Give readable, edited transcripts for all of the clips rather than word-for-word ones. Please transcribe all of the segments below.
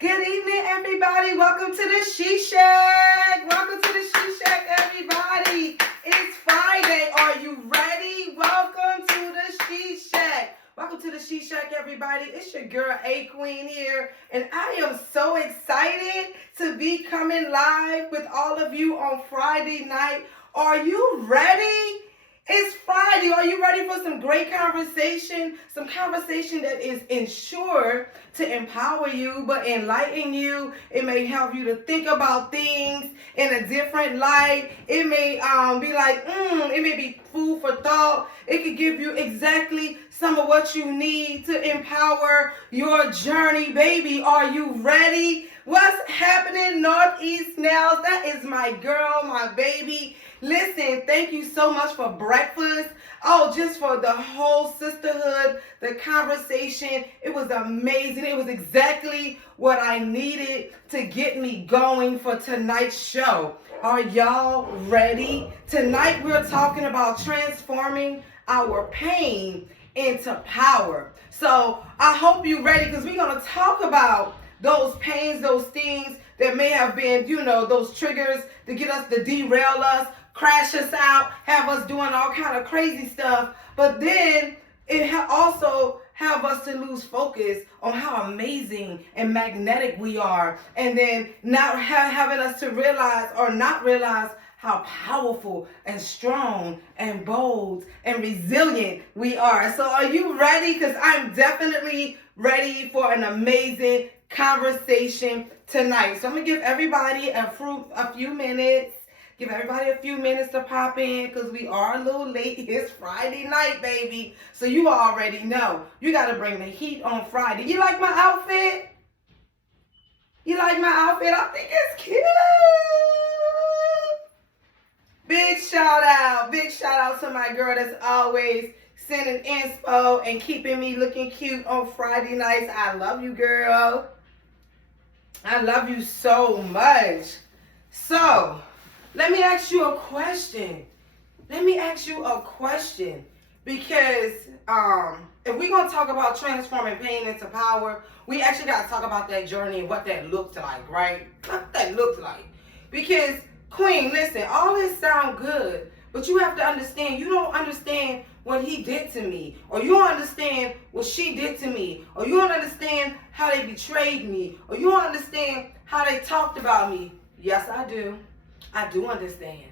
Good evening, everybody. Welcome to the She Shack. Welcome to the She Shack, everybody. It's Friday. Are you ready? Welcome to the She Shack. Welcome to the She Shack, everybody. It's your girl, A Queen here, and I am so excited to be coming live with all of you on Friday night. Are you ready? It's Friday. Are you ready for some great conversation? Some conversation that is ensured to empower you, but enlighten you. It may help you to think about things in a different light. It may be like, it may be food for thought. It could give you exactly some of what you need to empower your journey, baby. Are you ready? What's happening, Northeast Nails? That is my girl, my baby. Listen, thank you so much for breakfast. Oh, just for the whole sisterhood, the conversation. It was amazing. It was exactly what I needed to get me going for tonight's show. Are y'all ready? Tonight we're talking about transforming our pain into power. So I hope you're ready because we're going to talk about those pains, those things that may have been, those triggers to get us, to derail us, crash us out, have us doing all kind of crazy stuff. But then it also have us to lose focus on how amazing and magnetic we are. And then not having us to realize or not realize how powerful and strong and bold and resilient we are. So are you ready? Because I'm definitely ready for an amazing conversation tonight. So I'm going to give everybody a few minutes. Give everybody a few minutes to pop in because we are a little late. It's Friday night, baby. So you already know. You got to bring the heat on Friday. You like my outfit? You like my outfit? I think it's cute. Big shout out to my girl that's always sending inspo and keeping me looking cute on Friday nights. I love you, girl. I love you so much. So, let me ask you a question. Because if we're going to talk about transforming pain into power, we actually got to talk about that journey and what that looked like, right? What that looked like. Because, Queen, listen, all this sound good, but you have to understand, you don't understand what he did to me, or you don't understand what she did to me, or you don't understand how they betrayed me, or you don't understand how they talked about me. Yes, I do. I do understand.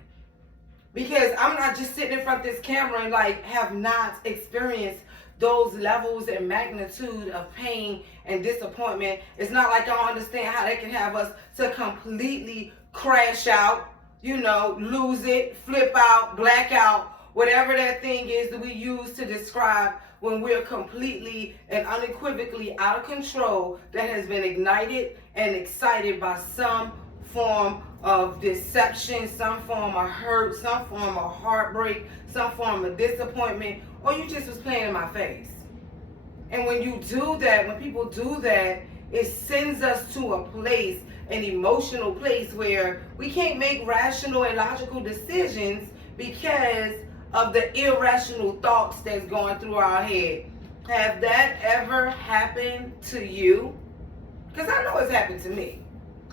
Because I'm not just sitting in front of this camera and have not experienced those levels and magnitude of pain and disappointment. It's not like I don't understand how they can have us to completely crash out, lose it, flip out, black out, whatever that thing is that we use to describe when we're completely and unequivocally out of control, that has been ignited and excited by some form of deception, some form of hurt, some form of heartbreak, some form of disappointment, or you just was playing in my face. And when you do that, when people do that, it sends us to a place, an emotional place where we can't make rational and logical decisions because of the irrational thoughts that's going through our head. Have that ever happened to you? Because I know it's happened to me.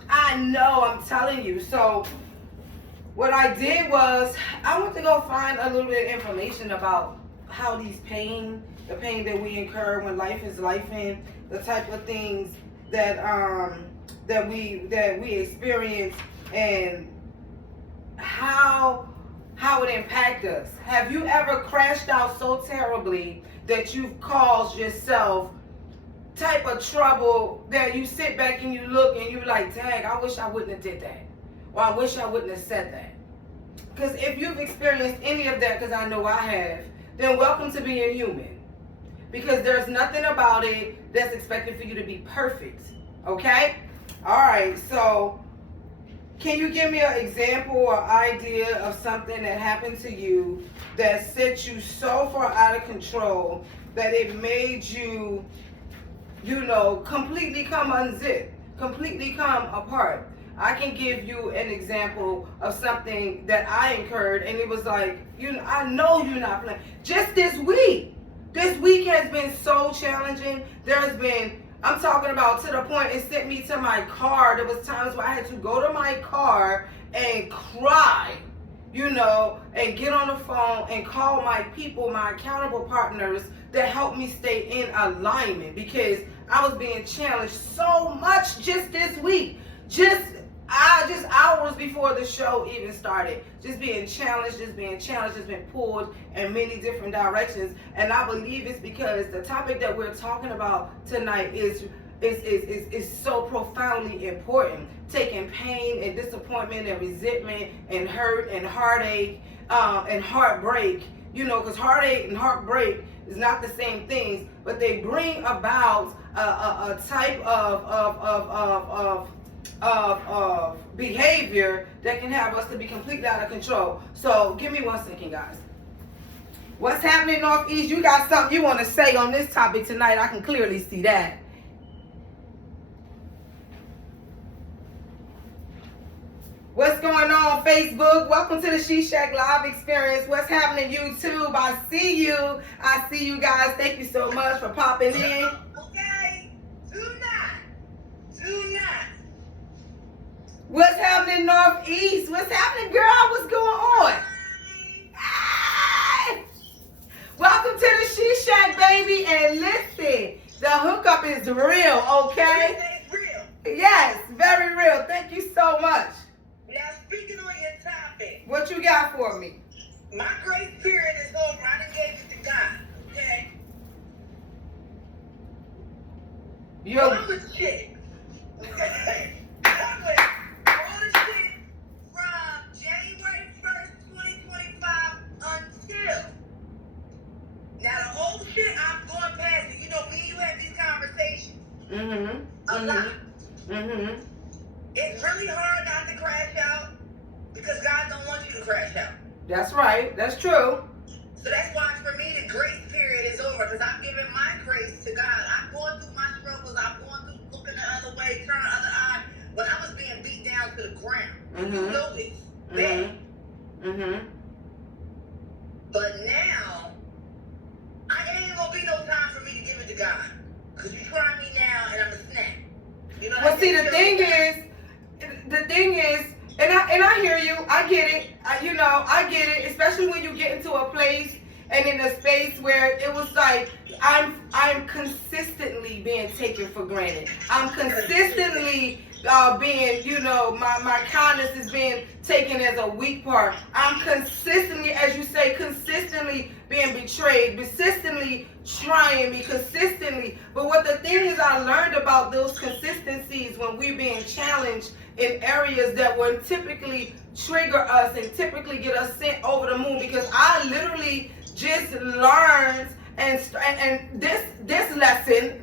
I know, I'm telling you. So what I did was I went to go find a little bit of information about how the pain that we incur when life is lifing, the type of things that we experience, and how it impacts us. Have you ever crashed out so terribly that you've caused yourself type of trouble that you sit back and you look and you're like, dang, I wish I wouldn't have did that, or I wish I wouldn't have said that? Because if you've experienced any of that, because I know I have, then welcome to being human, because there's nothing about it that's expected for you to be perfect. Okay? All right, so can you give me an example or idea of something that happened to you that set you so far out of control that it made you, completely come unzipped, completely come apart? I can give you an example of something that I incurred, and it was like, I know you're not playing. Just this week has been so challenging. There's been I'm talking about to the point it sent me to my car. There was times where I had to go to my car and cry, and get on the phone and call my people, my accountable partners that help me stay in alignment, because I was being challenged so much just this week. Just hours before the show even started. Just being challenged, just been pulled in many different directions. And I believe it's because the topic that we're talking about tonight is so profoundly important. Taking pain and disappointment and resentment and hurt and heartache and heartbreak, because heartache and heartbreak is not the same things, but they bring about a type of behavior that can have us to be completely out of control. So give me 1 second, guys. What's happening Northeast? You got something you want to say on this topic tonight? I can clearly see that. What's going on, Facebook? Welcome to the She Shack Live experience. What's happening, YouTube? I see you. I see you guys. Thank you so much for popping in. Okay, do not. What's happening, Northeast? What's happening, girl? What's going on? Hey! Welcome to the She Shack, baby. And listen, the hookup is real, okay? Everything's real. Yes, very real. Thank you so much. Now, speaking on your topic, What you got for me? my grace period is over. I done gave it to God, okay? I'm a chick, okay? I'm with all the shit from January 1st, 2025 until. Now, the old shit, I'm going past it. Me and you have these conversations. A lot. It's really hard not to crash out because God don't want you to crash out. That's right. That's true. So that's why for me the grace period is over, because I'm giving my grace to God. I'm going through my struggles. I'm going through looking the other way, turning the other eye. When I was being beat down to the ground. You know this. Bad. But now, I ain't gonna be no time for me to give it to God. Because you try me now and I'm a snap. Well, see, the thing is, and I hear you. I get it. I get it. Especially when you get into a place and in a space where it was like I'm consistently being taken for granted. I'm consistently being, my kindness is being taken as a weak part. I'm consistently, as you say, consistently being betrayed, consistently trying me, consistently. But what the thing is, I learned about those consistencies when we're being challenged in areas that would typically trigger us and typically get us sent over the moon, because I literally just learned and this lesson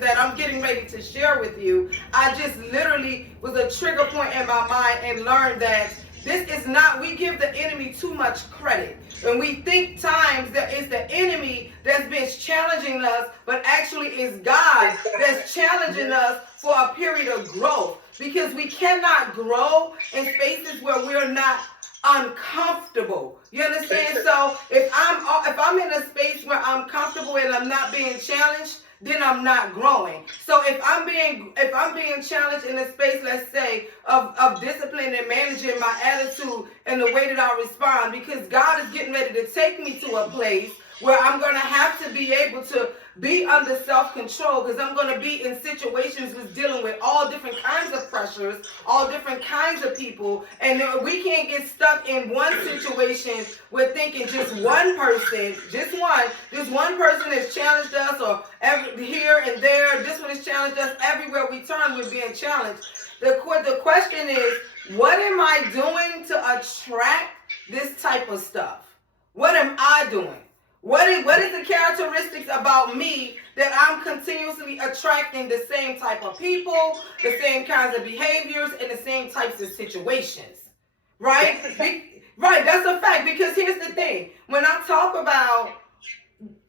that I'm getting ready to share with you, I just literally was a trigger point in my mind and learned that this is not, we give the enemy too much credit. And we think times that it's the enemy that's been challenging us, but actually it's God that's challenging us for a period of growth. Because we cannot grow in spaces where we're not uncomfortable. You understand? So if I'm in a space where I'm comfortable and I'm not being challenged, then I'm not growing. So if I'm being challenged in a space, let's say, of discipline and managing my attitude and the way that I respond, because God is getting ready to take me to a place where I'm going to have to be able to be under self-control, because I'm going to be in situations with dealing with all different kinds of pressures, all different kinds of people, and we can't get stuck in one situation with thinking just one person, this one person has challenged us, or here and there, this one has challenged us. Everywhere we turn, we're being challenged. The question is, what am I doing to attract this type of stuff? What am I doing? What is the characteristics about me that I'm continuously attracting the same type of people, the same kinds of behaviors, and the same types of situations? Right? Right, that's a fact. Because here's the thing. When I talk about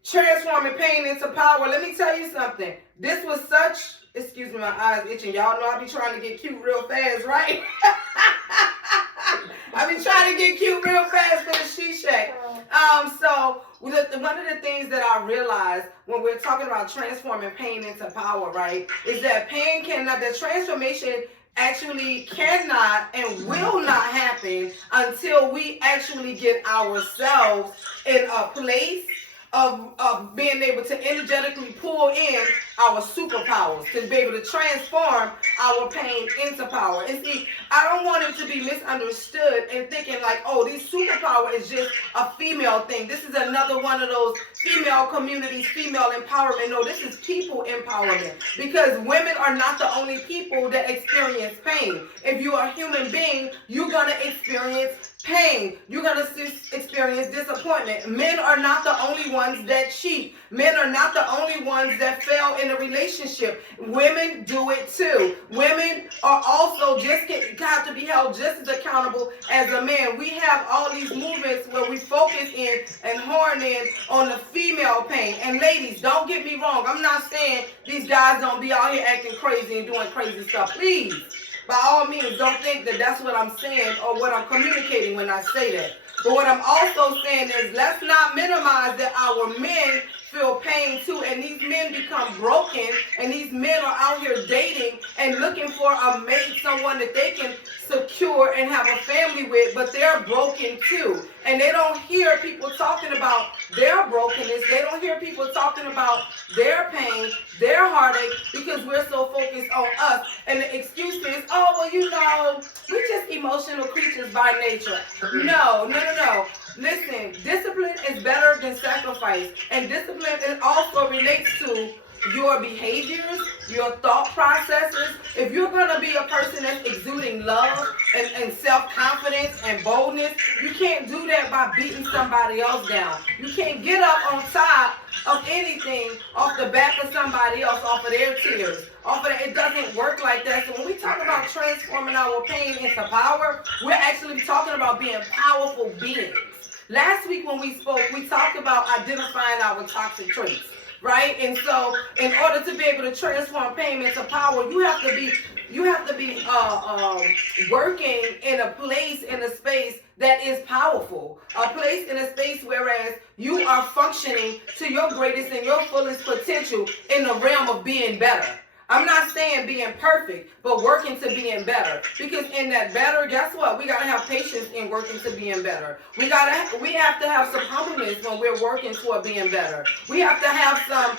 transforming pain into power, let me tell you something. This was such, excuse me, my eyes itching. Y'all know I be trying to get cute real fast, right? I be trying to get cute real fast for the She Shack. So one of the things that I realized when we're talking about transforming pain into power, right, is that pain cannot, the transformation actually cannot and will not happen until we actually get ourselves in a place of being able to energetically pull in our superpowers, to be able to transform our pain into power. And see, I don't want it to be misunderstood and thinking like, oh, this superpower is just a female thing. This is another one of those female communities, female empowerment. No, this is people empowerment, because women are not the only people that experience pain. If you are a human being, you're going to experience pain. You're going to experience disappointment. Men are not the only ones that cheat. Men are not the only ones that fail in a relationship. Women do it too. Women are also have to be held just as accountable as a man. We have all these movements where we focus in and horn in on the female pain. And ladies, don't get me wrong. I'm not saying these guys don't be out here acting crazy and doing crazy stuff. Please, by all means, don't think that that's what I'm saying or what I'm communicating when I say that. But what I'm also saying is, let's not minimize that our men feel pain too, and these men become broken, and these men are out here dating and looking for a mate, someone that they can secure and have a family with, but they're broken too. And they don't hear people talking about their brokenness. They don't hear people talking about their pain, their heartache, because we're so focused on us. And the excuse is, oh, well, you know, we're just emotional creatures by nature. No. Listen, discipline is better than sacrifice. And discipline also relates to your behaviors, your thought processes. If you're going to be a person that's exuding love and self-confidence and boldness, you can't do that by beating somebody else down. You can't get up on top of anything off the back of somebody else, off of their tears. It doesn't work like that. So when we talk about transforming our pain into power, we're actually talking about being powerful beings. Last week when we spoke, we talked about identifying our toxic traits, right? And so in order to be able to transform pain into power, you have to be working in a place, in a space that is powerful, a place in a space whereas you are functioning to your greatest and your fullest potential in the realm of being better. I'm not saying being perfect, but working to being better. Because in that better, guess what? We got to have patience in working to being better. We have to have some humbleness when we're working toward being better. We have to have some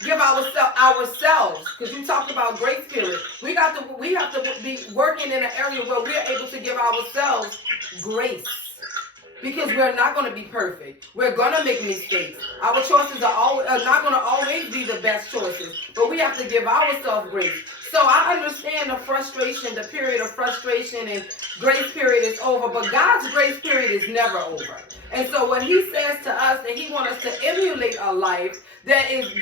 give ourselves, because you talked about grace period. We have to be working in an area where we're able to give ourselves grace. Because we're not going to be perfect. We're going to make mistakes. Our choices are not going to always be the best choices. But we have to give ourselves grace. So I understand the frustration, the period of frustration and grace period is over. But God's grace period is never over. And so when he says to us that he wants us to emulate a life that is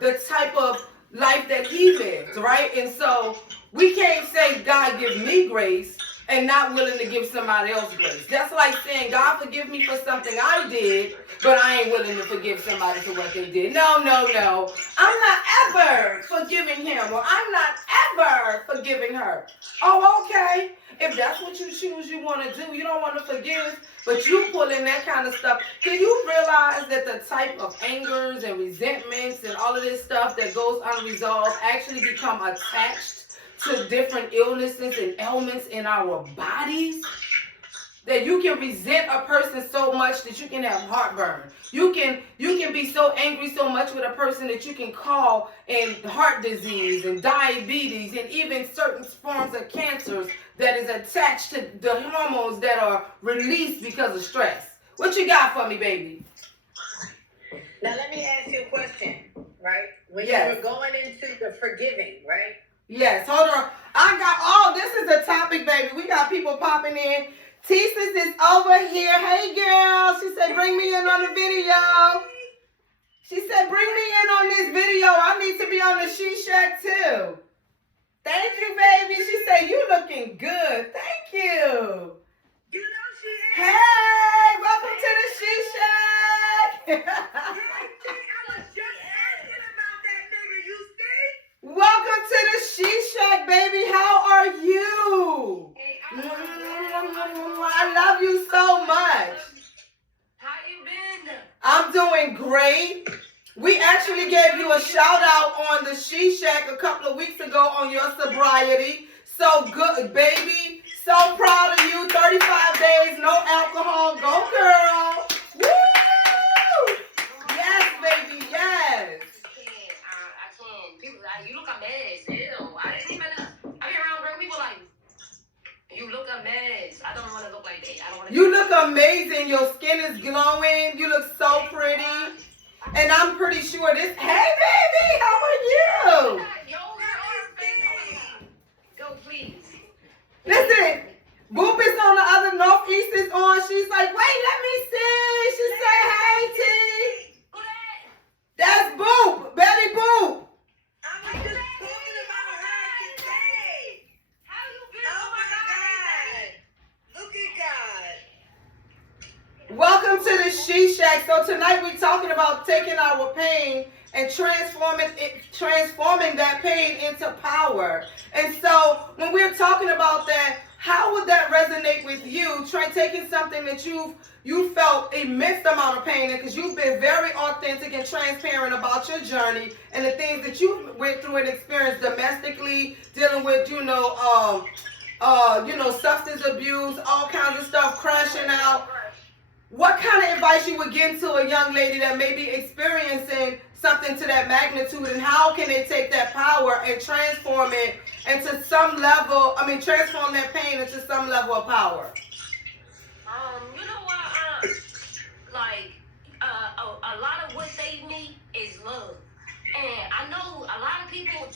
the type of life that he lives, right? And so we can't say, God, give me grace, and not willing to give somebody else grace. That's like saying, God, forgive me for something I did, but I ain't willing to forgive somebody for what they did. No. I'm not ever forgiving him, or I'm not ever forgiving her. Oh, okay. If that's what you choose you want to do, you don't want to forgive, but you pull in that kind of stuff. Can you realize that the type of angers and resentments and all of this stuff that goes unresolved actually become attached to different illnesses and ailments in our bodies? That you can resent a person so much that you can have heartburn. You can be so angry so much with a person that you can call in heart disease and diabetes and even certain forms of cancers that is attached to the hormones that are released because of stress. What you got for me, baby? Now let me ask you a question, right? When you were going into the forgiving, right? Yes, hold on. This is a topic, baby. We got people popping in. Thesis is over here. Hey, girl. She said, bring me in on the video. She said, bring me in on this video. I need to be on the She Shack, too. Thank you, baby. She said, you looking good. Thank you. You know she is. Hey, welcome to the She Shack. I was just asking about that nigga, you see? Welcome to the She Shack, baby. How are you? Hey, I love you so much. How I'm doing great. We actually gave you a shout out on the She Shack a couple of weeks ago on your sobriety. So good, baby. So proud of you. 35 days, no alcohol. Go, girl. Woo! Yes, baby, yes. I can't. People, you look a mess. Ew. I didn't even know. I be around real people like, you look a mess. I don't want to look like that. I don't want to. You look amazing. Your skin is glowing. You look so pretty. And I'm pretty sure this. Hey, baby, how are you? Go, please. Listen, Boop is on the other. Northeast is on. She's like, wait, let me see. She say, hey, T. Who that? That's Boop. Betty Boop. I was just talking about her today. How you been? Oh my God. Look at God. Welcome to the She Shack. So tonight we're talking about taking our pain and transforming that pain into power. And so when we're talking about that, how would that resonate with you? Taking something that you felt immense amount of pain in, because you've been very authentic and transparent about your journey and the things that you went through and experienced domestically, dealing with substance abuse, all kinds of stuff, crashing out. What kind of advice you would give to a young lady that may be experiencing something to that magnitude, and how can they take that power and transform it into some level, transform that pain into some level of power? You know what? A lot of what saved me is love. And I know a lot of people,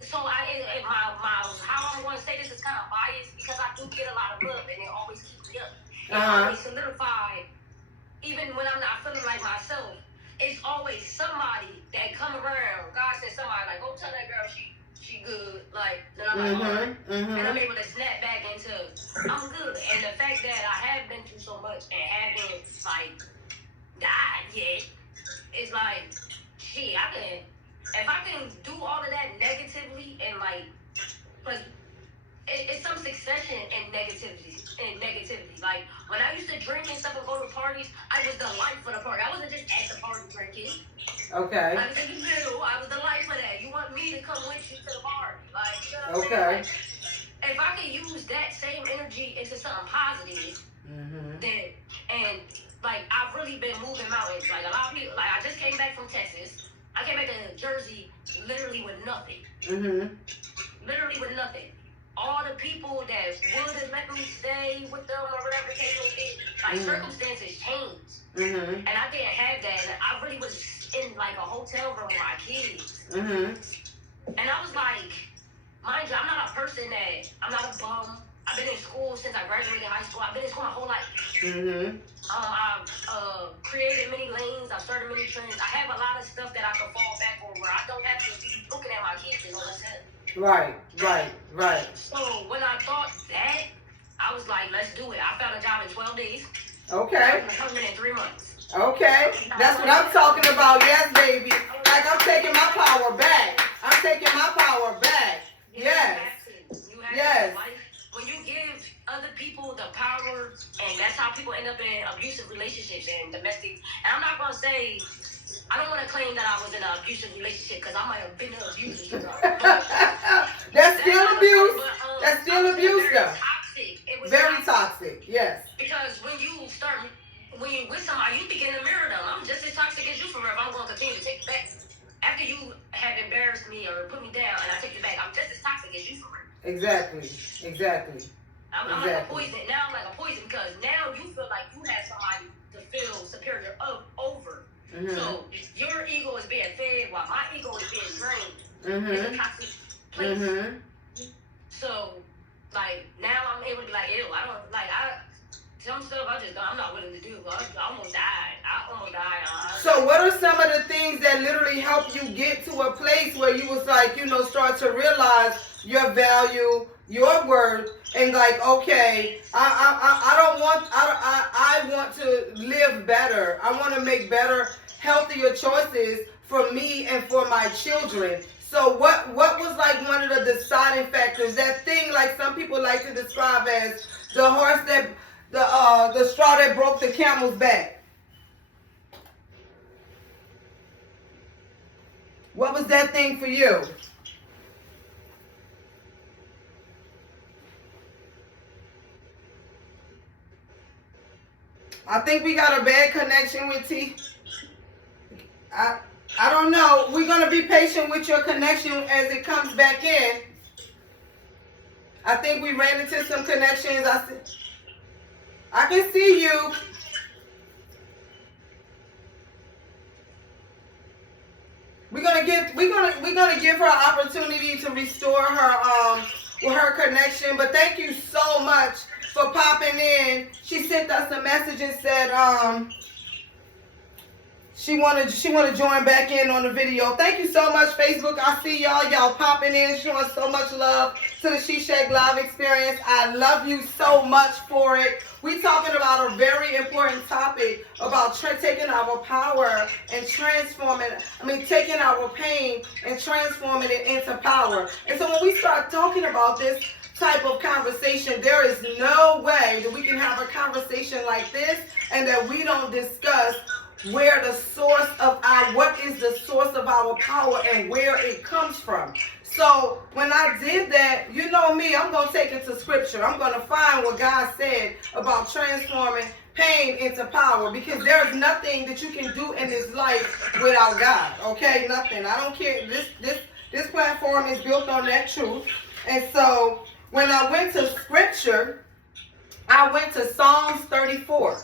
so how I'm going to say this is kind of biased, because I do get a lot of love and it always keeps me up. It always solidified, even when I'm not feeling like myself. It's always somebody that come around. God said somebody like, go tell that girl she good. Like, then I'm like, and I'm able to snap back into, I'm good. And the fact that I have been through so much and haven't like died yet, it's like, shit, if I can do all of that negatively and like, but it's some succession in negativity. Like, when I used to drink and stuff and go to parties, I was the life for the party. I wasn't just at the party drinking. Okay. I was in the middle. I was the life for that. You want me to come with you to the party. Like, you know what I'm saying? Like, if I could use that same energy into something positive, then, and, like, I've really been moving mountains. Like, a lot of people, like, I just came back from Texas. I came back to Jersey literally with nothing. Literally with nothing. All the people that would have let me stay with them or whatever the case may be, like, circumstances changed. And I didn't have that. And I really was in, like, a hotel room with my kids. And I was like, mind you, I'm not a person that, I'm not a bum. I've been in school since I graduated high school. I've been in school my whole life. I've created many lanes. I've started many trends. I have a lot of stuff that I can fall back on where I don't have to be looking at my kids all the time. Right. So when I thought that, I was like, let's do it. I found a job in 12 days. Okay. I'm coming in 3 months. Okay. That's what I'm talking about. Yes, baby. Like, I'm taking my power back. I'm taking my power back. Yes. Yes. When you give other people the power, and that's how people end up in abusive relationships and domestic. And I'm not going to say, I don't want to claim that I was in an abusive relationship, because I might have been an abuser. That's still abuse. That's still abuse, though. Toxic. It was very toxic. Yes. Because when you with somebody, you begin to mirror them. I'm just as toxic as you for real. If I'm going to continue to take you back. After you have embarrassed me or put me down and I take you back, I'm just as toxic as you for real. Exactly. I'm like a poison. Now I'm like a poison, because now you feel like you have somebody to feel superior over. So your ego is being fed while my ego is being drained. It's a toxic place. So, like, now I'm able to be like, ew, some stuff I'm not willing to do. I almost died. So what are some of the things that literally help you get to a place where you was like, start to realize your value, your worth, and like, okay, I want to live better. I want to make better, healthier choices for me and for my children. So what was like one of the deciding factors? That thing, like some people like to describe as the straw that broke the camel's back. What was that thing for you? I think we got a bad connection with T. I don't know. We're going to be patient with your connection as it comes back in. I think we ran into some connections. I can see you. We're gonna give her an opportunity to restore her connection. But thank you so much for popping in. She sent us a message and said she wanted to join back in on the video. Thank you so much, Facebook. I see y'all popping in, showing so much love to the She Shake Live experience. I love you so much for it. We're talking about a very important topic about taking our power and taking our pain and transforming it into power. And so when we start talking about this type of conversation, there is no way that we can have a conversation like this and that we don't discuss what is the source of our power and where it comes from. So when I did that, you know me, I'm going to take it to scripture. I'm going to find what God said about transforming pain into power, because there's nothing that you can do in this life without God. Okay, nothing. I don't care. This platform is built on that truth. And so when I went to scripture, I went to Psalms 34.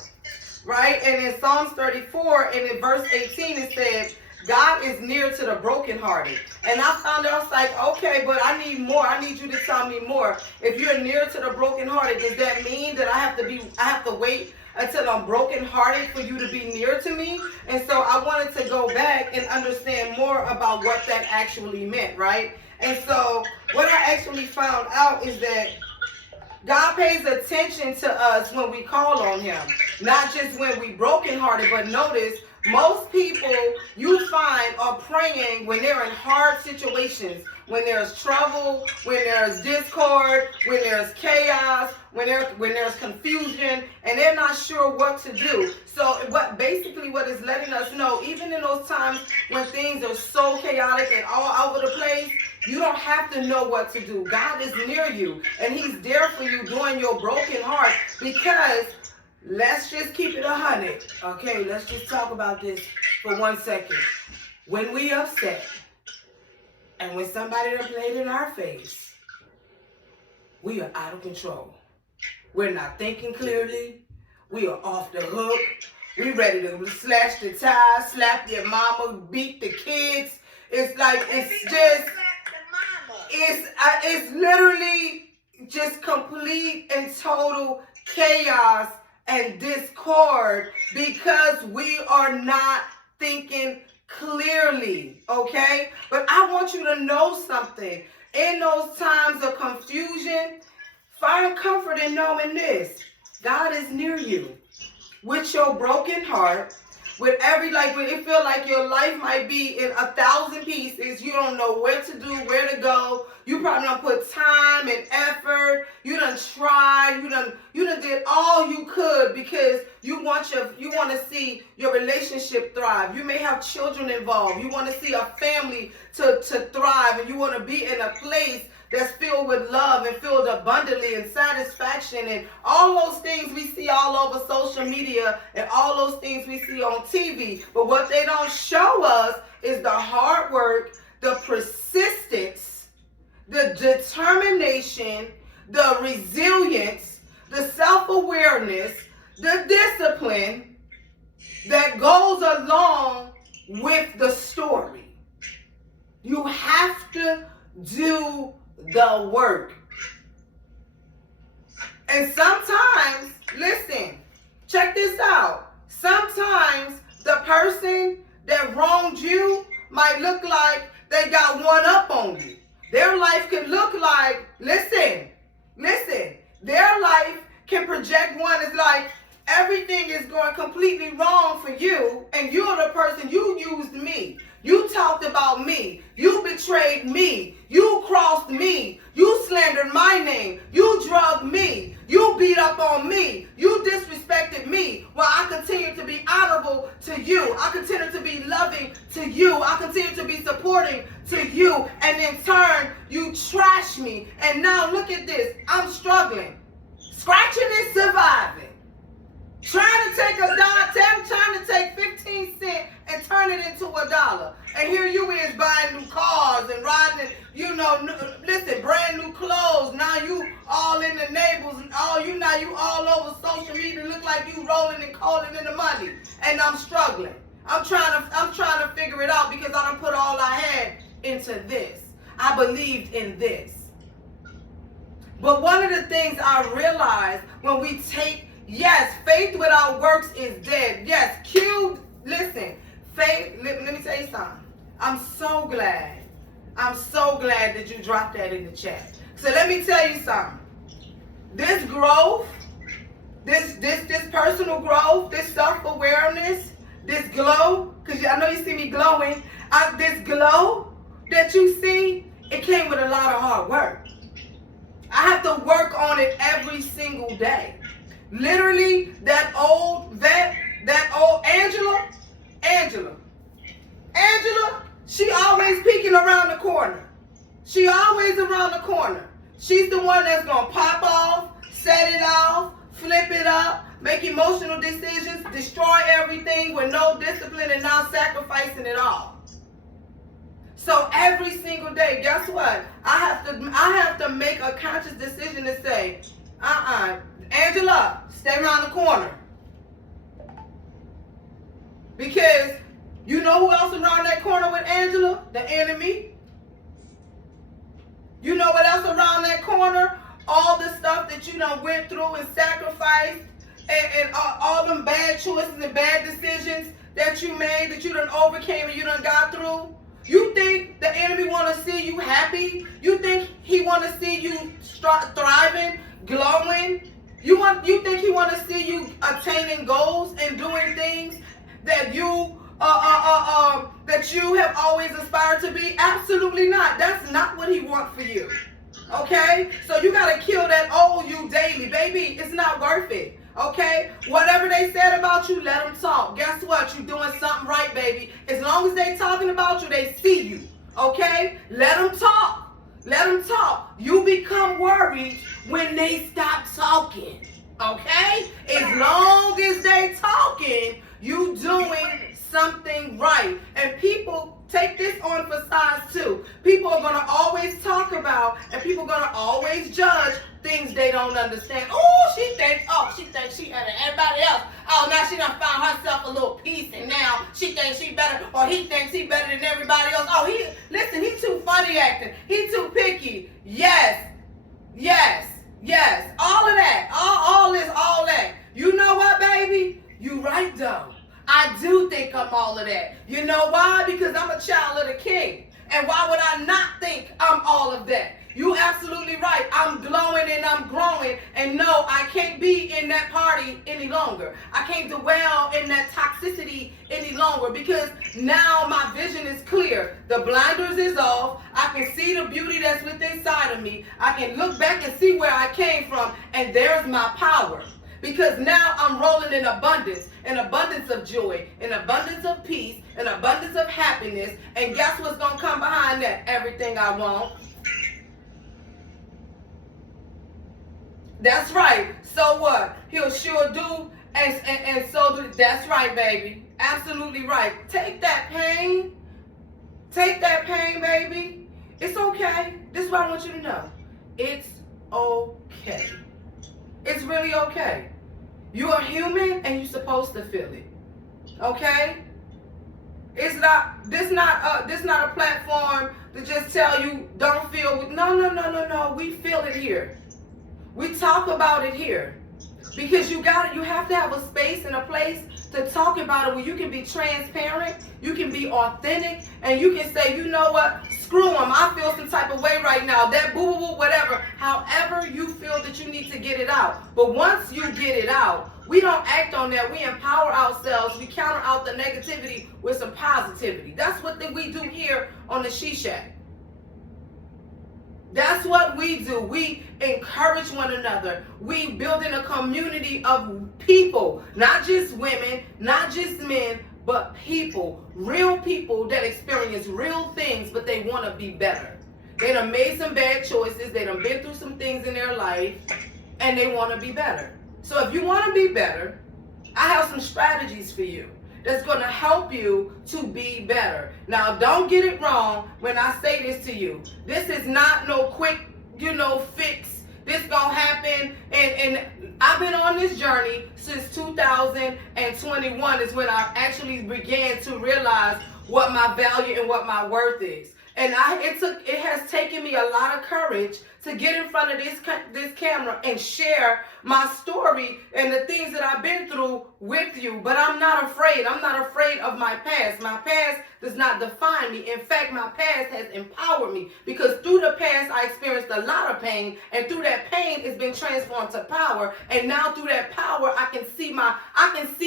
Right? And in Psalms 34, and in verse 18, it says, God is near to the brokenhearted. And I found out, I was like, okay, but I need more. I need you to tell me more. If you're near to the brokenhearted, does that mean that I have to wait until I'm brokenhearted for you to be near to me? And so I wanted to go back and understand more about what that actually meant, right? And so what I actually found out is that God pays attention to us when we call on him, not just when we brokenhearted. But notice, most people you find are praying when they're in hard situations, when there's trouble, when there's discord, when there's chaos, when there's confusion, and they're not sure what to do. So what is letting us know, even in those times when things are so chaotic and all over the place, you don't have to know what to do. God is near you, and he's there for you during your broken heart. Because let's just keep it 100. Okay, let's just talk about this for 1 second. When we upset, and when somebody done played in our face, we are out of control. We're not thinking clearly. We are off the hook. We ready to slash the tires, slap your mama, beat the kids. It's like, it's literally just complete and total chaos and discord because we are not thinking clearly, okay? But I want you to know something. In those times of confusion, find comfort in knowing this. God is near you with your broken heart. When it feel like your life might be in 1,000 pieces, you don't know where to do, where to go. You probably done put time and effort. You done tried. You done did all you could because you want to see your relationship thrive. You may have children involved. You want to see a family to thrive, and you want to be in a place that's filled with love and filled abundantly and satisfaction and all those things we see all over social media and all those things we see on TV. But what they don't show us is the hard work, the persistence, the determination, the resilience, the self-awareness, the discipline that goes along with the story. You have to do the work. And sometimes, listen, check this out. Sometimes the person that wronged you might look like they got one up on you. Their life can look like, listen, their life can project one as like everything is going completely wrong for you, and you're the person, you used me. You talked about me. You betrayed me. You crossed me. You slandered my name. You drugged me. You beat up on me. You disrespected me. While I continue to be honorable to you. I continue to be loving to you. I continue to be supporting to you. And in turn, you trash me. And now look at this. I'm struggling. Scratching and surviving. Trying to take trying to take 15 cents and turn it into $1. And here you is buying new cars and riding, listen, brand new clothes. Now you all in the neighbors and now you all over social media, look like you rolling and calling in the money. And I'm struggling. I'm trying to figure it out because I done put all I had into this. I believed in this. But one of the things I realized when we take, yes, faith without works is dead. Yes, listen, faith, let me tell you something. I'm so glad that you dropped that in the chat. So let me tell you something. This growth, this personal growth, this self-awareness, this glow, because I know you see me glowing, this glow that you see, it came with a lot of hard work. I have to work on it every single day. Literally, that old vet, that old Angela, she always peeking around the corner. She always around the corner. She's the one that's going to pop off, set it off, flip it up, make emotional decisions, destroy everything with no discipline and now sacrificing it all. So every single day, guess what? I have to make a conscious decision to say, Angela, stay around the corner. Because you know who else around that corner with Angela? The enemy. You know what else around that corner? All the stuff that you done went through and sacrificed and all them bad choices and bad decisions that you made, that you done overcame and you done got through. You think the enemy want to see you happy? You think he want to see you thriving, glowing? You think he want to see you attaining goals and doing things that you have always aspired to be? Absolutely not. That's not what he wants for you. Okay? So you got to kill that old you daily, baby. It's not worth it. Okay? Whatever they said about you, let them talk. Guess what? You're doing something right, baby. As long as they talking about you, they see you. Okay? Let them talk. Let them talk. You become worried when they stop talking. Okay? As long as they talking, you doing something right. And people take this on for size too. People are going to always talk about and people are going to always judge things they don't understand. She thinks she better than everybody else. Oh, now she done found herself a little piece and now she thinks she better, or he thinks he better than everybody else. Oh, he's too funny acting. He too picky. Yes. All of that. All that. You know what, baby? You right though. I do think I'm all of that. You know why? Because I'm a child of the King. And why would I not think I'm all of that? You absolutely right. I'm glowing and I'm growing. And no, I can't be in that party any longer. I can't dwell in that toxicity any longer because now my vision is clear. The blinders is off. I can see the beauty that's within inside of me. I can look back and see where I came from. And there's my power. Because now I'm rolling in abundance. An abundance of joy, an abundance of peace, an abundance of happiness. And guess what's going to come behind that? Everything I want. That's right. So what? He'll sure do and so do. That's right, baby. Absolutely right. Take that pain. Take that pain, baby. It's okay. This is what I want you to know. It's okay. It's really okay. You are human and you're supposed to feel it. Okay? This not a platform to just tell you don't feel. No. We feel it here. We talk about it here. Because you have to have a space and a place to talk about it where you can be transparent, you can be authentic, and you can say, you know what, screw them, I feel some type of way right now, that boo-boo, whatever. However you feel that you need to get it out. But once you get it out, we don't act on that. We empower ourselves. We counter out the negativity with some positivity. That's what we do here on the She Shack. That's what we do. We encourage one another. We build in a community of people, not just women, not just men, but people, real people that experience real things, but they want to be better. They done made some bad choices. They done been through some things in their life, and they want to be better. So if you want to be better, I have some strategies for you that's going to help you to be better. Now, don't get it wrong when I say this to you. This is not no quick, fix. This gonna happen. And I've been on this journey since 2021 is when I actually began to realize what my value and what my worth is. And it has taken me a lot of courage to get in front of this camera and share my story and the things that I've been through with you. But I'm not afraid. I'm not afraid of my past. My past does not define me. In fact, my past has empowered me, because through the past I experienced a lot of pain, and through that pain it's been transformed to power. And now through that power I can see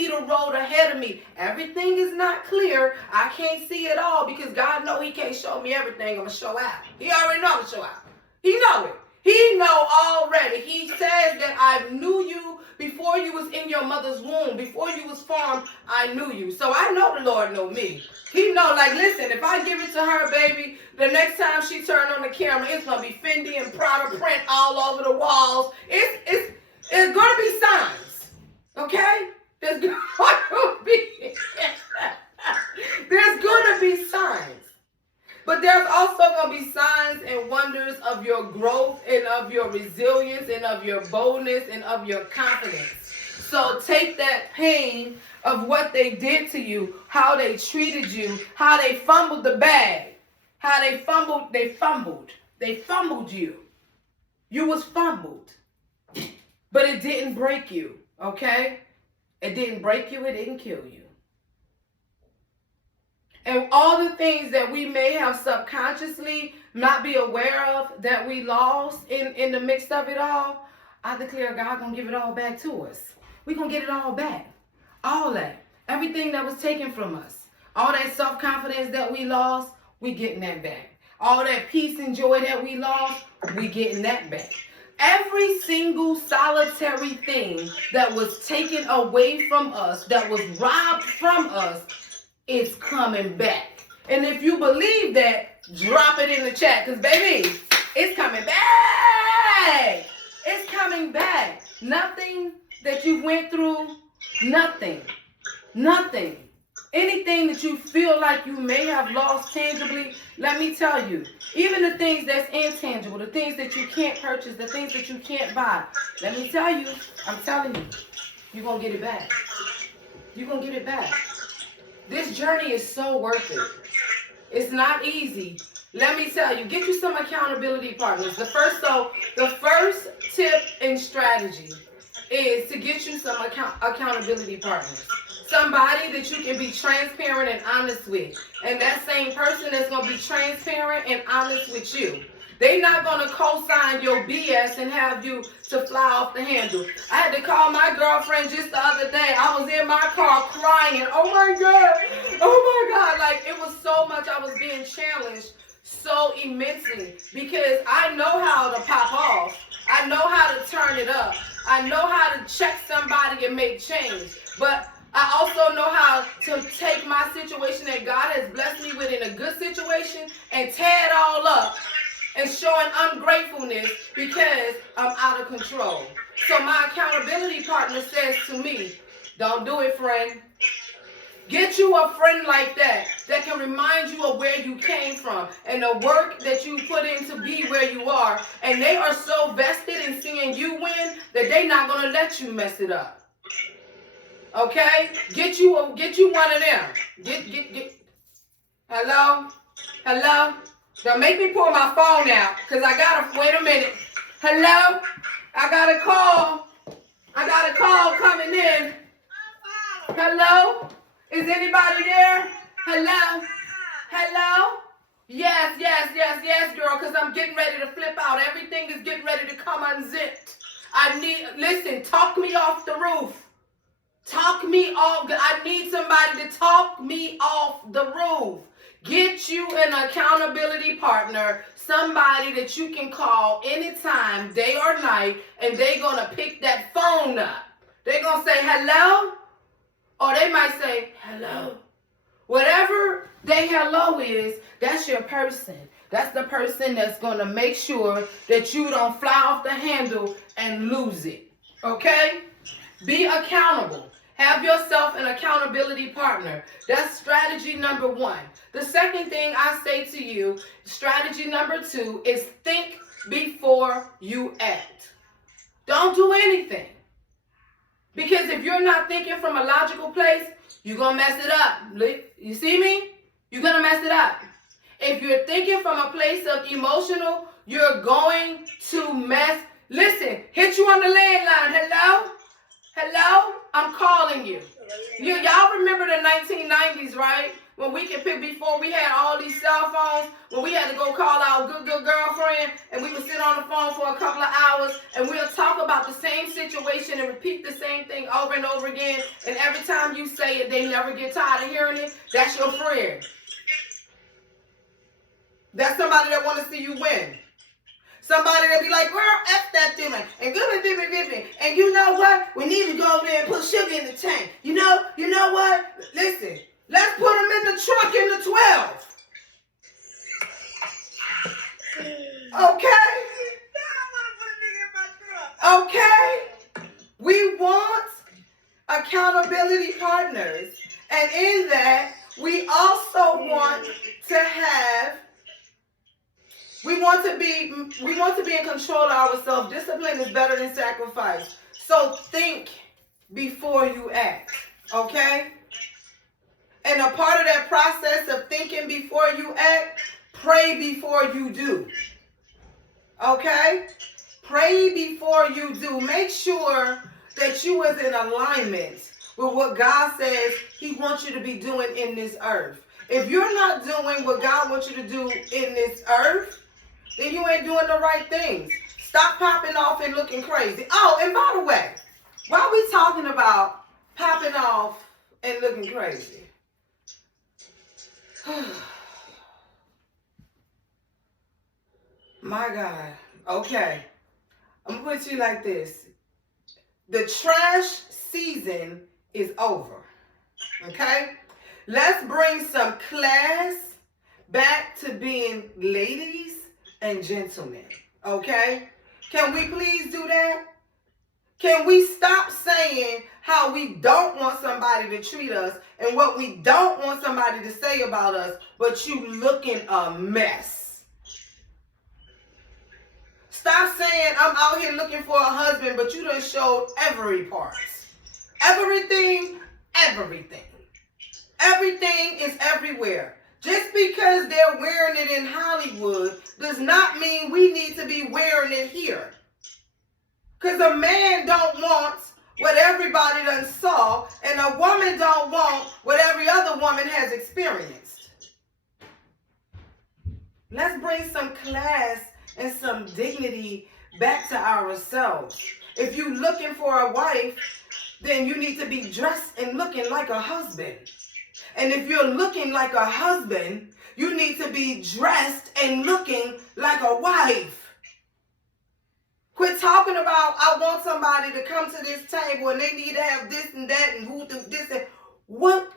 the road ahead of me. Everything is not clear. I can't see it all, because God knows He can't show me everything. I'm gonna show out. He already know I'm gonna show out. He know it. He know already. He says that I knew you before you was in your mother's womb. Before you was formed, I knew you. So I know the Lord know me. He know, like, listen, if I give it to her, baby, the next time she turn on the camera, it's going to be Fendi and Prada print all over the walls. It's going to be signs. Okay? There's going to be signs. But there's also going to be signs and wonders of your growth and of your resilience and of your boldness and of your confidence. So take that pain of what they did to you, how they treated you, how they fumbled the bag, how they fumbled you. You was fumbled. But it didn't break you, okay? It didn't break you, it didn't kill you. And all the things that we may have subconsciously not be aware of that we lost in the mix of it all, I declare God gonna give it all back to us. We're gonna get it all back. All that. Everything that was taken from us. All that self-confidence that we lost, we getting that back. All that peace and joy that we lost, we getting that back. Every single solitary thing that was taken away from us, that was robbed from us, is coming back. And if you believe that, drop it in the chat, because baby, it's coming back. It's coming back. Nothing that you went through, nothing. Anything that you feel like you may have lost tangibly, let me tell you, even the things that's intangible, the things that you can't purchase, the things that you can't buy, let me tell you, I'm telling you, you're going to get it back. You're going to get it back. This journey is so worth it. It's not easy. Let me tell you, get you some accountability partners. The first tip and strategy is to get you some accountability partners. Somebody that you can be transparent and honest with. And that same person that's going to be transparent and honest with you. They're not going to co-sign your BS and have you to fly off the handle. I had to call my girlfriend just the other day. I was in my car crying. Oh my God. Like, it was so much. I was being challenged so immensely, because I know how to pop off. I know how to turn it up. I know how to check somebody and make change. But I also know how to take my situation that God has blessed me with in a good situation and tear it all up and showing ungratefulness because I'm out of control. So my accountability partner says to me, don't do it, friend. Get you a friend like that can remind you of where you came from and the work that you put in to be where you are. And they are so vested in seeing you win that they're not going to let you mess it up. Okay? Get you one of them. Get. Hello? Don't make me pull my phone out, because wait a minute. Hello? I got a call coming in. Hello? Is anybody there? Hello? Yes, girl, because I'm getting ready to flip out. Everything is getting ready to come unzipped. Listen, talk me off the roof. I need somebody to talk me off the roof. Get you an accountability partner, somebody that you can call anytime, day or night, and they're going to pick that phone up. They're going to say, hello? Or they might say, hello. Whatever they hello is, that's your person. That's the person that's going to make sure that you don't fly off the handle and lose it. Okay? Be accountable. Have yourself an accountability partner. That's strategy number 1. The second thing I say to you, strategy number 2, is think before you act. Don't do anything. Because if you're not thinking from a logical place, you're going to mess it up. You see me? You're going to mess it up. If you're thinking from a place of emotional, you're going to mess. Listen, hit you on the landline. Hello? Hello? I'm calling you. Y'all remember the 1990s, right? When we could pick, before we had all these cell phones, when we had to go call our good girlfriend, and we would sit on the phone for a couple of hours, and we'll talk about the same situation and repeat the same thing over and over again, and every time you say it, they never get tired of hearing it. That's your friend. That's somebody that want to see you win. Somebody that be like, girl, F that thing, and give me. And you know what? We need to go over there and put sugar in the tank. You know what? Listen, let's put them in the truck in the 12. Okay? Okay? We want accountability partners. And in that, we also want to have, we want to be in control of ourselves. Discipline is better than sacrifice. So think before you act, okay? And a part of that process of thinking before you act, pray before you do. Okay? Pray before you do. Make sure that you is in alignment with what God says He wants you to be doing in this earth. If you're not doing what God wants you to do in this earth, then you ain't doing the right things. Stop popping off and looking crazy. Oh, and by the way, while we talking about popping off and looking crazy, my God. Okay. I'm going to put you like this. The trash season is over. Okay? Let's bring some class back to being ladies and gentlemen. Okay? Can we please do that? Can we stop saying how we don't want somebody to treat us and what we don't want somebody to say about us, but you looking a mess? Stop saying I'm out here looking for a husband, but you done showed every part. Everything. Everything is everywhere. Just because they're wearing it in Hollywood does not mean we need to be wearing it here. Because a man don't want what everybody done saw, and a woman don't want what every other woman has experienced. Let's bring some class and some dignity back to ourselves. If you're looking for a wife, then you need to be dressed and looking like a husband. And if you're looking like a husband, you need to be dressed and looking like a wife. Quit talking about, I want somebody to come to this table and they need to have this and that and who do this and what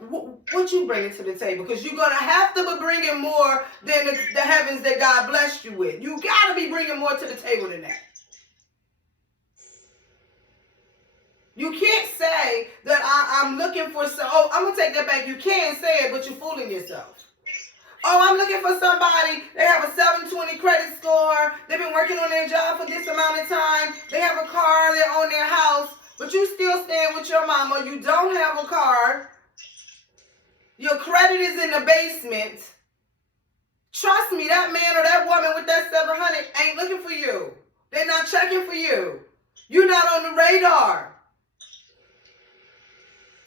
you bringing to the table? Because you're going to have to be bringing more than the heavens that God blessed you with. You got to be bringing more to the table than that. You can't say that I'm looking for some. Oh, I'm going to take that back. You can say it, but you're fooling yourself. Oh, I'm looking for somebody. They have a 720 credit score. They've been working on their job for this amount of time. They have a car. They own their house. But you still staying with your mama. You don't have a car. Your credit is in the basement. Trust me, that man or that woman with that 700 ain't looking for you. They're not checking for you. You're not on the radar.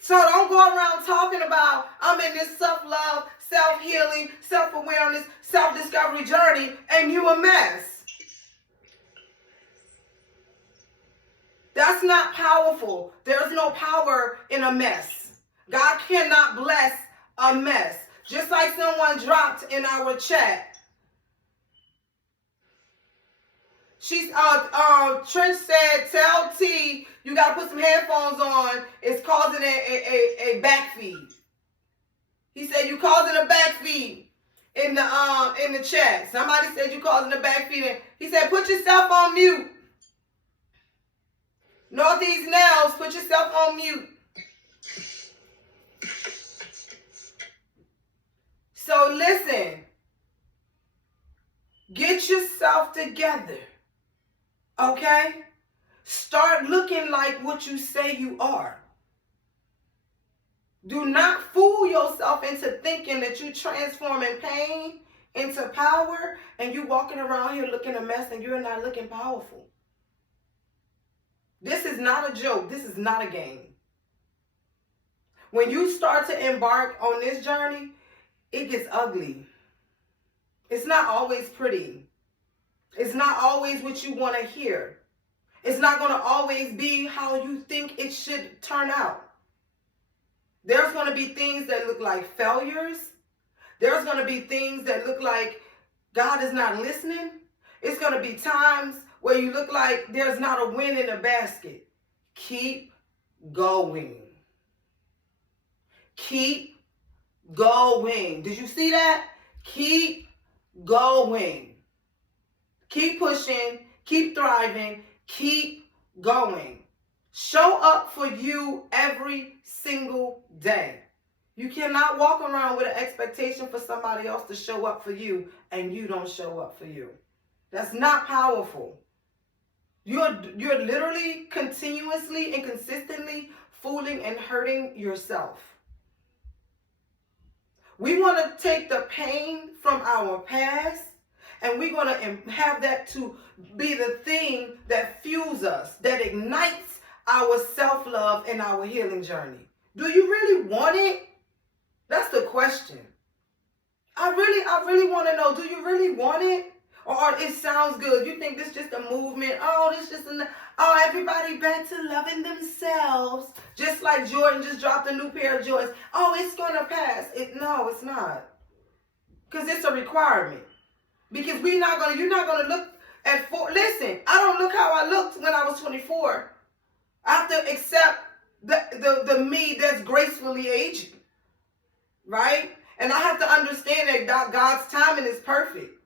So don't go around talking about I'm in this self-love, self-healing, self-awareness, self-discovery journey, and you a mess. That's not powerful. There's no power in a mess. God cannot bless a mess. Just like someone dropped in our chat. Trench said, tell T you got to put some headphones on. It's causing a back feed. He said you causing a back feed in the chat. Somebody said you causing a back feed. He said put yourself on mute. Northeast Nails, put yourself on mute. So listen, get yourself together, okay? Start looking like what you say you are. Do not fool yourself into thinking that you transforming pain into power and you walking around here looking a mess and you're not looking powerful. This is not a joke. This is not a game. When you start to embark on this journey, it gets ugly. It's not always pretty. It's not always what you want to hear. It's not going to always be how you think it should turn out. There's going to be things that look like failures. There's going to be things that look like God is not listening. It's going to be times where you look like there's not a win in the basket. Keep going. Keep going. Did you see that? Keep going. Keep pushing. Keep thriving. Keep going. Show up for you every single day. You cannot walk around with an expectation for somebody else to show up for you and you don't show up for you. That's not powerful. You're literally continuously and consistently fooling and hurting yourself. We want to take the pain from our past and we're going to have that to be the thing that fuels us, that ignites our self-love and our healing journey. Do you really want it? That's the question. I really want to know, do you really want it? Or it sounds good. You think this is just a movement. Everybody back to loving themselves. Just like Jordan just dropped a new pair of Jordans. Oh, it's going to pass. No, it's not. Because it's a requirement. Because you're not going to look at listen, I don't look how I looked when I was 24. I have to accept the me that's gracefully aging. Right? And I have to understand that God's timing is perfect.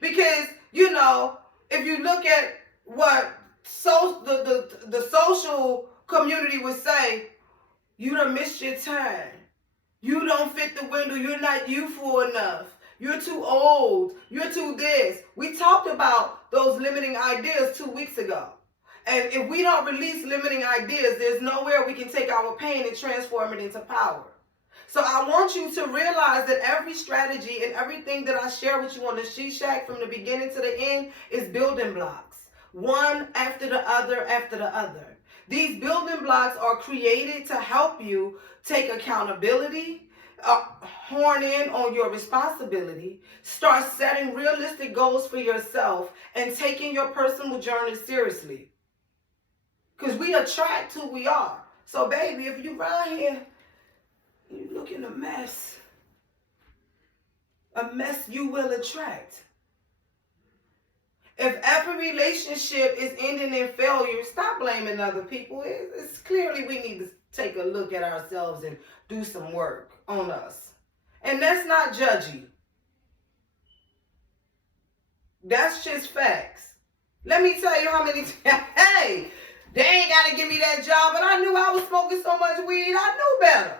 Because, if you look at what the social community would say, you done missed your time. You don't fit the window. You're not youthful enough. You're too old. You're too this. We talked about those limiting ideas 2 weeks ago. And if we don't release limiting ideas, there's nowhere we can take our pain and transform it into power. So I want you to realize that every strategy and everything that I share with you on the She Shack from the beginning to the end is building blocks. One after the other after the other. These building blocks are created to help you take accountability, horn in on your responsibility, start setting realistic goals for yourself, and taking your personal journey seriously. Because we attract who we are. So baby, if you right here, you looking a mess you will attract. If every relationship is ending in failure, stop blaming other people. It's clearly we need to take a look at ourselves and do some work on us. And that's not judgy. That's just facts. Let me tell you how many times, hey, they ain't got to give me that job, but I knew I was smoking so much weed, I knew better.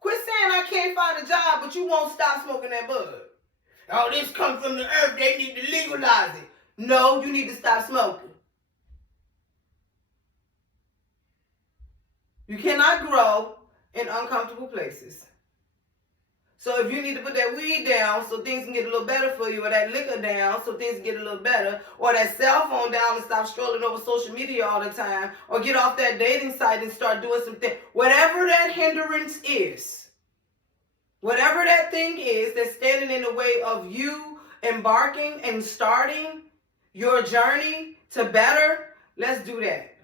Quit saying I can't find a job, but you won't stop smoking that bud. Oh, this comes from the earth. They need to legalize it. No, you need to stop smoking. You cannot grow in uncomfortable places. So if you need to put that weed down so things can get a little better for you, or that liquor down so things can get a little better, or that cell phone down and stop strolling over social media all the time, or get off that dating site and start doing some things, whatever that hindrance is, whatever that thing is that's standing in the way of you embarking and starting your journey to better, let's do that.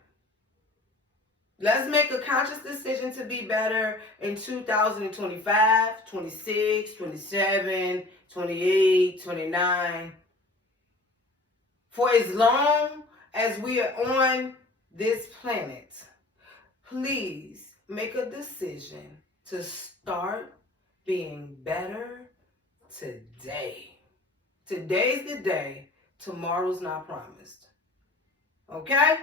Let's make a conscious decision to be better in 2025, 26, 27, 28, 29. For as long as we are on this planet, please make a decision to start being better today. Today's the day. Tomorrow's not promised. Okay?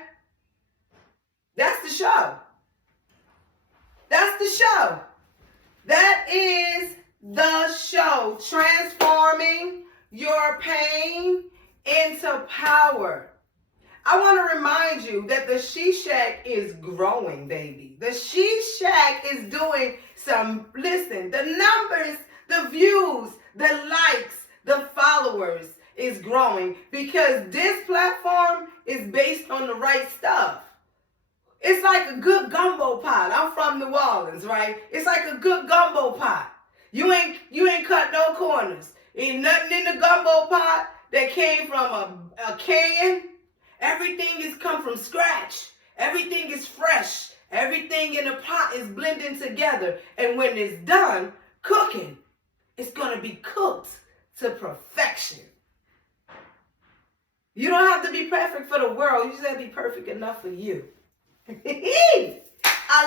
That's the show. That's the show. That is the show. Transforming your pain into power. I want to remind you that the She Shack is growing, baby. The She Shack is doing listen, the numbers, the views, the likes, the followers is growing because this platform is based on the right stuff. It's like a good gumbo pot. I'm from New Orleans, right? It's like a good gumbo pot. You ain't cut no corners. Ain't nothing in the gumbo pot that came from a can. Everything is come from scratch. Everything is fresh. Everything in the pot is blending together. And when it's done cooking, it's going to be cooked to perfection. You don't have to be perfect for the world. You just have to be perfect enough for you. I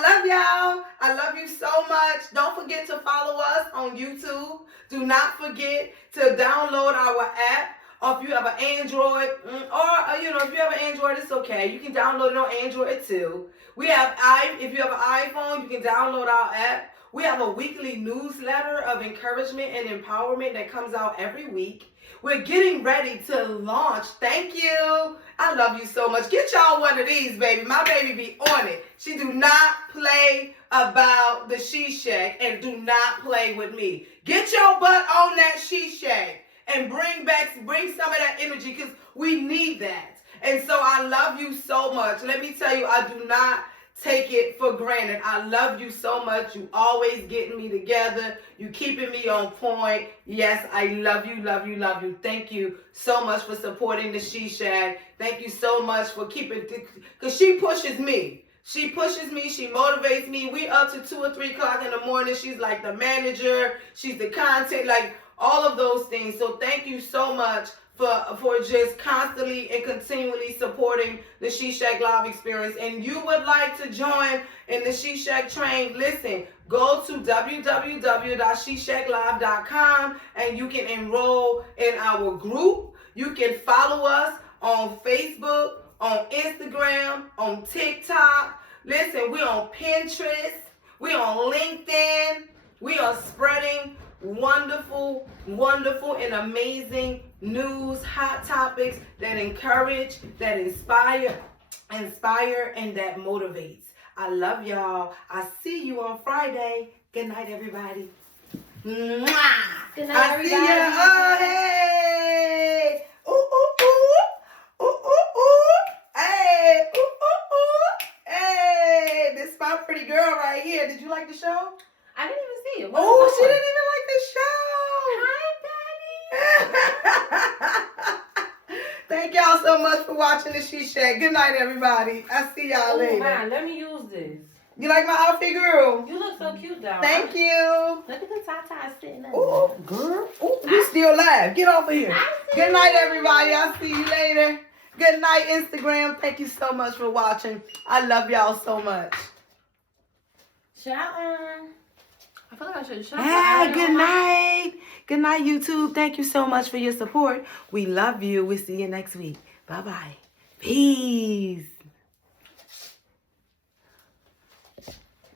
love y'all. I love you so much. Don't forget to follow us on YouTube. Do not forget to download our app. Or if you have an Android, or if you have an Android, it's okay. You can download it on Android too. If you have an iPhone, you can download our app. We have a weekly newsletter of encouragement and empowerment that comes out every week. We're getting ready to launch. Thank you. I love you so much. Get y'all one of these, baby. My baby be on it. She do not play about the She Shack and do not play with me. Get your butt on that She Shack and bring some of that energy because we need that. And so I love you so much. Let me tell you, I do not take it for granted. I love you so much. You always getting me together. You keeping me on point. Yes, I love you, love you, love you. Thank you so much for supporting the She Shack. Thank you so much for because she pushes me. She pushes me. She motivates me. We up to 2 or 3 o'clock in the morning. She's like the manager. She's the content, like all of those things. So thank you so much for just constantly and continually supporting the She Shack Live experience. And you would like to join in the She Shack train, listen, go to www.sheshacklive.com and you can enroll in our group. You can follow us on Facebook, on Instagram, on TikTok. Listen, we're on Pinterest. We're on LinkedIn. We are spreading wonderful, wonderful, and amazing news, hot topics that encourage, that inspire, and that motivates. I love y'all. I see you on Friday. Good night, everybody. Mwah! Good night, I everybody. see ya. Oh, hey. Ooh, ooh, ooh. Ooh, ooh, ooh. Hey. Ooh, ooh, ooh. Hey. This is my pretty girl right here. Did you like the show? I didn't even see it. Oh, she didn't even like the show. Hi, Daddy. Thank y'all so much for watching the She Shack. Good night, everybody. I'll see y'all later. Man, let me use this. You like my outfit, girl? You look so cute, though. Thank you. Look at the tatas sitting there. Ooh, girl. Ooh, we still live. Get off of here. Good night, everybody. I'll see you later. Good night, Instagram. Thank you so much for watching. I love y'all so much. I feel like I should shout. Hey, good night. Good night, YouTube. Thank you so much for your support. We love you. We'll see you next week. Bye-bye. Peace.